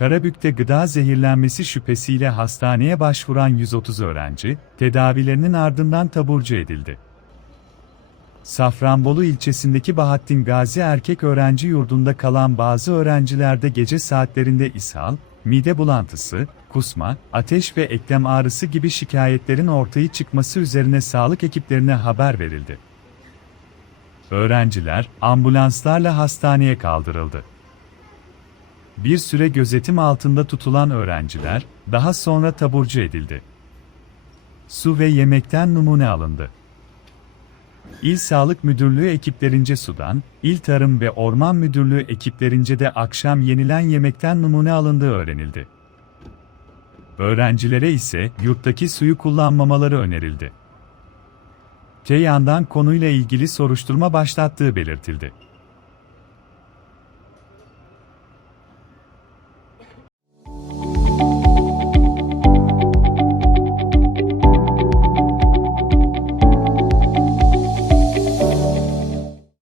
Karabük'te gıda zehirlenmesi şüphesiyle hastaneye başvuran 130 öğrenci, tedavilerinin ardından taburcu edildi. Safranbolu ilçesindeki Bahattin Gazi Erkek Öğrenci Yurdu'nda kalan bazı öğrencilerde gece saatlerinde ishal, mide bulantısı, kusma, ateş ve eklem ağrısı gibi şikayetlerin ortaya çıkması üzerine sağlık ekiplerine haber verildi. Öğrenciler ambulanslarla hastaneye kaldırıldı. Bir süre gözetim altında tutulan öğrenciler daha sonra taburcu edildi. Su ve yemekten numune alındı. İl Sağlık Müdürlüğü ekiplerince sudan, İl Tarım ve Orman Müdürlüğü ekiplerince de akşam yenilen yemekten numune alındığı öğrenildi. Öğrencilere ise yurttaki suyu kullanmamaları önerildi. Te yandan konuyla ilgili soruşturma başlattığı belirtildi.